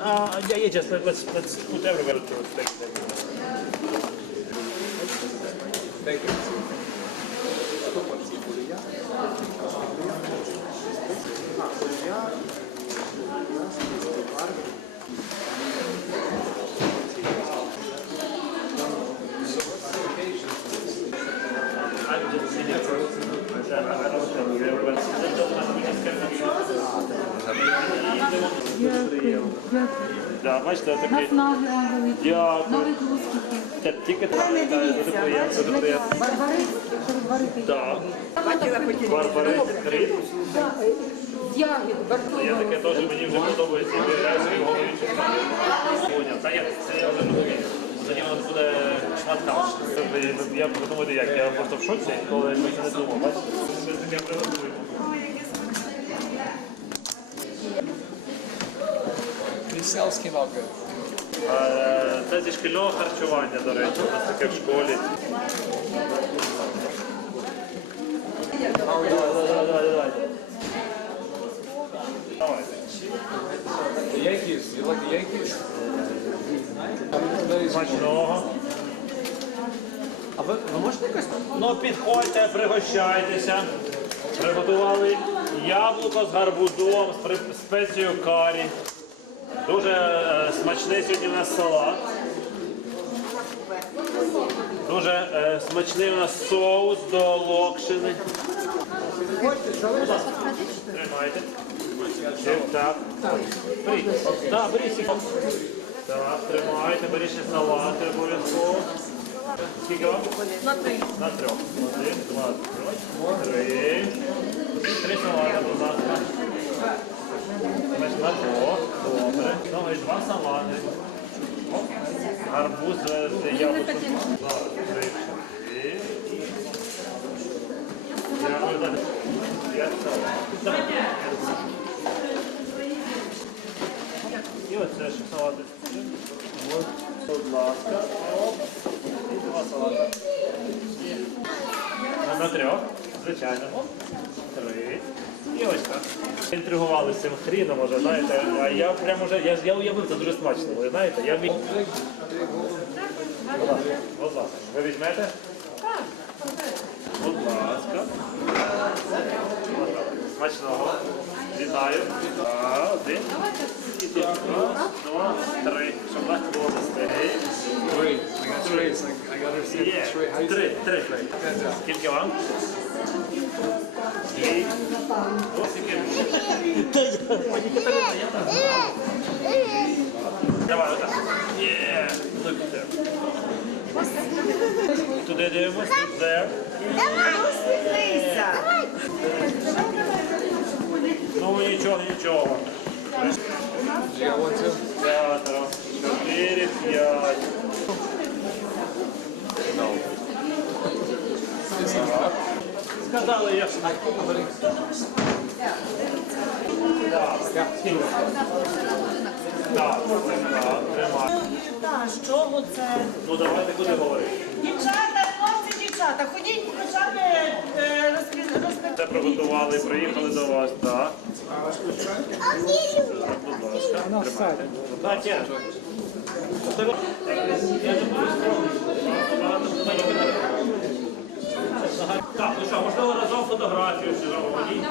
Uh, yeah, yeah, just let, let's let's put everywhere to take them. I'm just sitting here. I don't know where everyone's Дякую, дякую. Да, бачите, такий. Дякую. Нових успіхів. Це тільки не дуже приємно, дуже приємно. Барбарис, якщо ви варите Так. Барбари, ягід, Я таке теж мені вже подобається, я свою голові Поняв. Та я це я вже розумію. Тоді воно буде. Це ви- ви- Я думаєте як? Я просто в шоці, коли ми це не думав. Бачите? Ми таке приготуємо. These cells came out good. Е, Це зі шкільного харчування, до речі, у нас таке в школі. The Yankees. You like the Yankees? Смачного. А ви, ви можете якось? Ну, підходьте, пригощайтеся. Приготували яблуко з гарбузом, з при- спецією карі. Дуже е, смачний сьогодні у нас салат. Дуже е, смачний у нас соус до локшини. Тримайте. Так. Беріть. Так, беріть. всі. Так, тримайте, беріть ще салати обов'язково. Скільки вам? На три. На трьох. Один, два, три. Три салати, будь ласка. Значить, на двох. Добре. Ну, і два салати. Гарбуз е, з яблуком. Два, три, чотири. Дякую, далі. П'ять салатів. Давай. І оце ще салати. Будь ласка. І два салати. На, на трьох, звичайно. Три. І ось так. Інтригували з цим хріном, може, знаєте, а я прямо вже, я, я уявив, це дуже смачно, ви знаєте, я міг... Будь ласка, ви візьмете? Будь ласка. Смачного. Вітаю. Один. Два, три. Щоб легко було нести. Three. I got three. Like, I got to understand Є. three. How you три. Fantastic. Скільки вам? І... Ось яке. Давай, Туди дивимось, тут there. Ну нічого, нічого. You got one too? П'ятеро, чотири, п'ять. Сказали, я ж так. Так, Та? Ну давайте куди говорити. Дівчата, хлопці, дівчата, ходіть хоча б е, Це приготували, приїхали до вас, так. Так, будь ласка, тримайте. Так. Так, ну що, можливо, разом фотографію ще зробимо? Ні?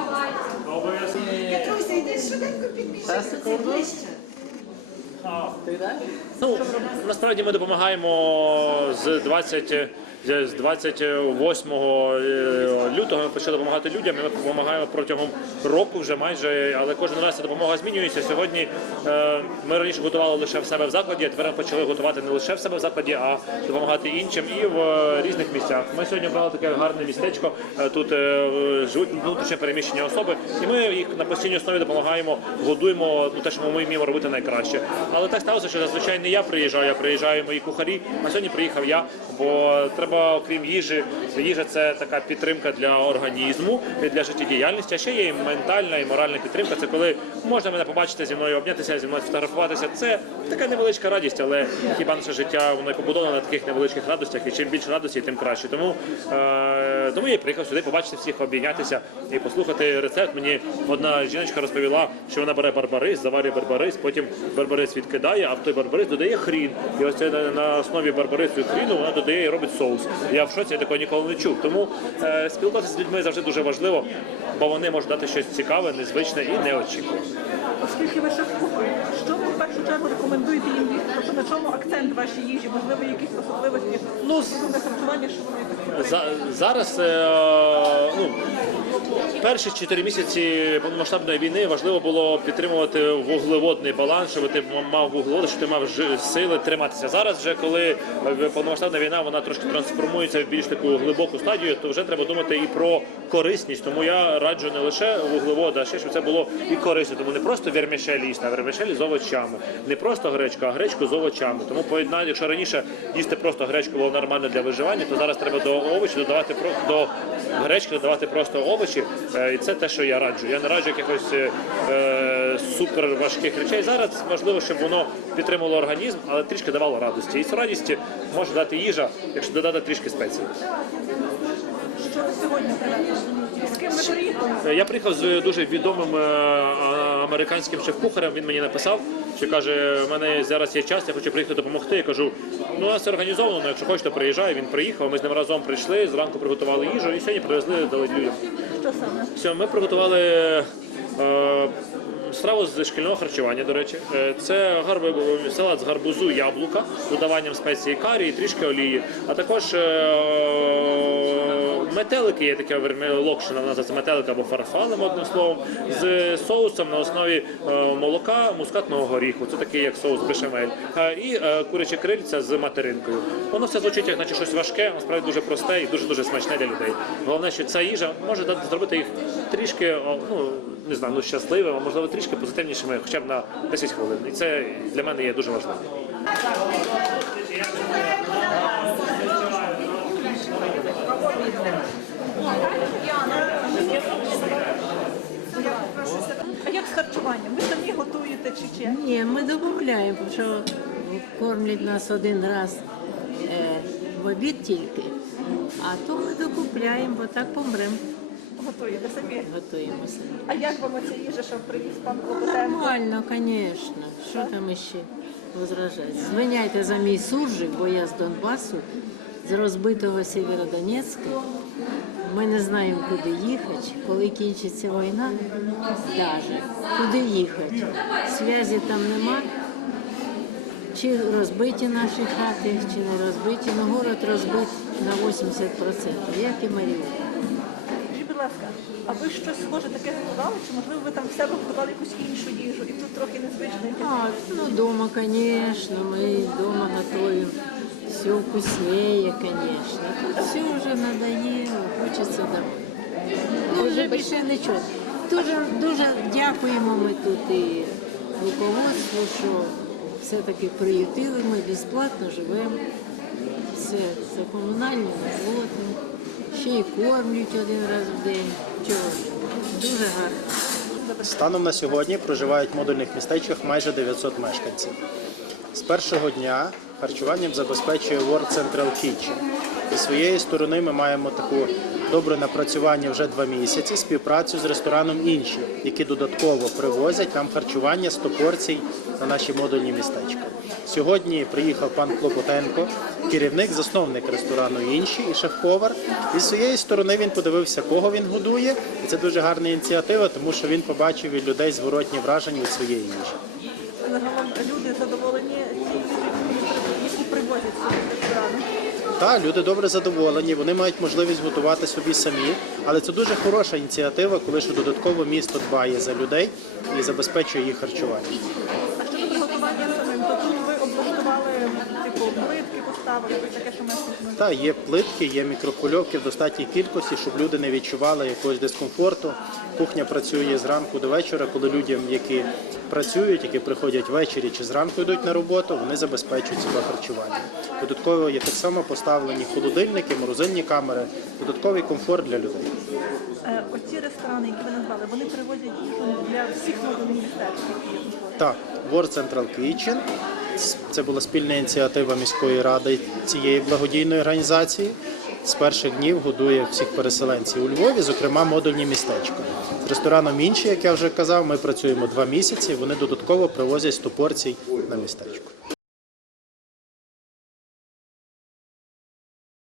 Обов'язково. Катруся, йди швиденько підбіжи ближче. Ну, насправді ми допомагаємо з 20, з 28 е, лютого. Ми почали допомагати людям. Ми допомагаємо протягом року вже майже, але кожен раз ця допомога змінюється. Сьогодні е, ми раніше готували лише в себе в закладі, а тепер почали готувати не лише в себе в закладі, а допомагати іншим і в е, різних місцях. Ми сьогодні обрали таке гарне містечко. Тут живуть внутрішньо переміщені особи, і ми їх на постійній основі допомагаємо, годуємо ну, те, що ми вміємо робити найкраще. Але так сталося, що зазвичай не я приїжджаю, а приїжджають мої кухарі. А сьогодні приїхав я, бо треба треба, окрім їжі, їжа це така підтримка для організму, і для життєдіяльності. А ще є і ментальна і моральна підтримка. Це коли можна мене побачити зі мною, обнятися зі мною, фотографуватися. Це така невеличка радість, але хіба наше життя воно побудовано на таких невеличких радостях, і чим більше радості, тим краще. Тому, е, тому я приїхав сюди побачити всіх, обійнятися і послухати рецепт. Мені одна жіночка розповіла, що вона бере барбарис, заварює барбарис, потім барбарис відкидає, а в той барбарис додає хрін. І ось це на основі барбарису і хріну вона додає і робить соус. Я в шоці я такого ніколи не чув. Тому е, спілкуватися з людьми завжди дуже важливо, бо вони можуть дати щось цікаве, незвичне і неочікуване. Оскільки ви шеф-кухар, що ви в першу чергу рекомендуєте їм їсти? Тобто на чому акцент вашій їжі? Можливо, якісь особливості ну, харчування, що вони? За, зараз е, ну, перші чотири місяці повномасштабної війни важливо було підтримувати вуглеводний баланс, щоб ти мав вуглеводи, щоб ти мав сили триматися. Зараз, вже коли повномасштабна війна вона трошки трансформується в більш таку глибоку стадію, то вже треба думати і про корисність. Тому я раджу не лише вуглеводи, а ще щоб це було і корисно. Тому не просто вермішелі їсти, а вермішелі з овочами. Не просто гречка, а гречку з овочами. Тому поєднання, якщо раніше їсти просто гречку було нормально для виживання, то зараз треба до овочів додавати до гречки додавати просто овочі. Е, І це те, що я раджу. Я не раджу якихось е, супер важких речей. Зараз важливо, щоб воно підтримувало організм, але трішки давало радості. І цю радість може дати їжа, якщо додати трішки спецій. Що ви сьогодні? З ким ви приїхали? Е, Я приїхав з дуже відомим е, американським шеф-кухарем. Він мені написав, що каже, в мене зараз є час, я хочу приїхати допомогти. Я кажу, ну у нас організовано, якщо хочете, приїжджай. Він приїхав. Ми з ним разом прийшли. Зранку приготували їжу і сьогодні привезли дали людям. Що саме? Все, ми приготували е, страву з шкільного харчування, до речі. Е, Це гарби, салат з гарбузу, яблука, з додаванням спеції карі і трішки олії. А також е, метелики є таке локшина, вона називається метелика або фарфалем, одним словом, з соусом на основі е, молока мускатного горіху. Це такий як соус бешамель. Е, І е, куряче крильця з материнкою. Воно все звучить як наче щось важке, насправді дуже просте і дуже дуже смачне для людей. Головне, що ця їжа може зробити їх трішки, ну не знаю, ну щасливими, а можливо трішки позитивнішими, хоча б на 10 хвилин. І це для мене є дуже важливо. А як з харчуванням? Ви самі готуєте чи чи? Ні, ми тому що кормлять нас один раз е, в обід тільки, а то ми докупляємо, бо так помремо, Готуєте самі. готуємо самі. А як вам оця їжа, що привіз пан Клопотенко? Нормально, звісно. Що там іще возражати? Звиняйте за мій суржик, бо я з Донбасу, з розбитого Сєвєродонецька. Ми не знаємо, куди їхати, коли кінчиться війна, навіть куди їхати. Зв'язі там нема. Чи розбиті наші хати, чи не розбиті. Ну, город розбит на 80%, як і Маріуполь. Скажіть, будь ласка, а ви щось схоже таке готували? Чи можливо ви там в себе готували якусь іншу їжу і тут трохи незвично? А, ну, дома, конечно, мы дома готовим. Все вкуснее, конечно. Тут все уже надоело, хочеться домой. Ну, вже більше нічого. Дуже, дуже дякуємо ми тут і руководству, що все-таки приютили, ми безплатно живемо. Все, за комунальні роботи. Ще й кормлять один раз в день. Чого? Дуже гарно. Станом на сьогодні проживають в модульних містечках майже 900 мешканців. З першого дня харчуванням забезпечує World Central Kitchen. Зі своєї сторони ми маємо таку добре напрацювання вже два місяці, співпрацю з рестораном інші, які додатково привозять нам харчування 100 порцій на наші модульні містечка. Сьогодні приїхав пан Клопотенко, керівник, засновник ресторану інші і шеф-повар. І з своєї сторони він подивився, кого він годує. І це дуже гарна ініціатива, тому що він побачив від людей зворотні враження від своєї їжі. Загалом люди задоволені цією їжею, яку привозять сюди в ресторану. Так, люди добре задоволені, вони мають можливість готувати собі самі, але це дуже хороша ініціатива, коли що додатково місто дбає за людей і забезпечує їх харчування. А щодо приготування самим, то тут ви облаштували типу плитки, поставили. Поставили, ось таке, що мешканці не Та є плитки, є мікрохвильовки в достатній кількості, щоб люди не відчували якогось дискомфорту. Кухня працює зранку до вечора, коли людям, які працюють, які приходять ввечері чи зранку йдуть на роботу, вони забезпечують себе харчуванням. Додатково є так само поставлені холодильники, морозильні камери, додатковий комфорт для людей. Е, Оці ресторани, які ви назвали, вони привозять їжу для всіх тут. Так, World Central Kitchen. Це була спільна ініціатива міської ради цієї благодійної організації. З перших днів годує всіх переселенців у Львові, зокрема модульні містечка. З рестораном інші, як я вже казав, ми працюємо два місяці. Вони додатково привозять 100 порцій на містечко.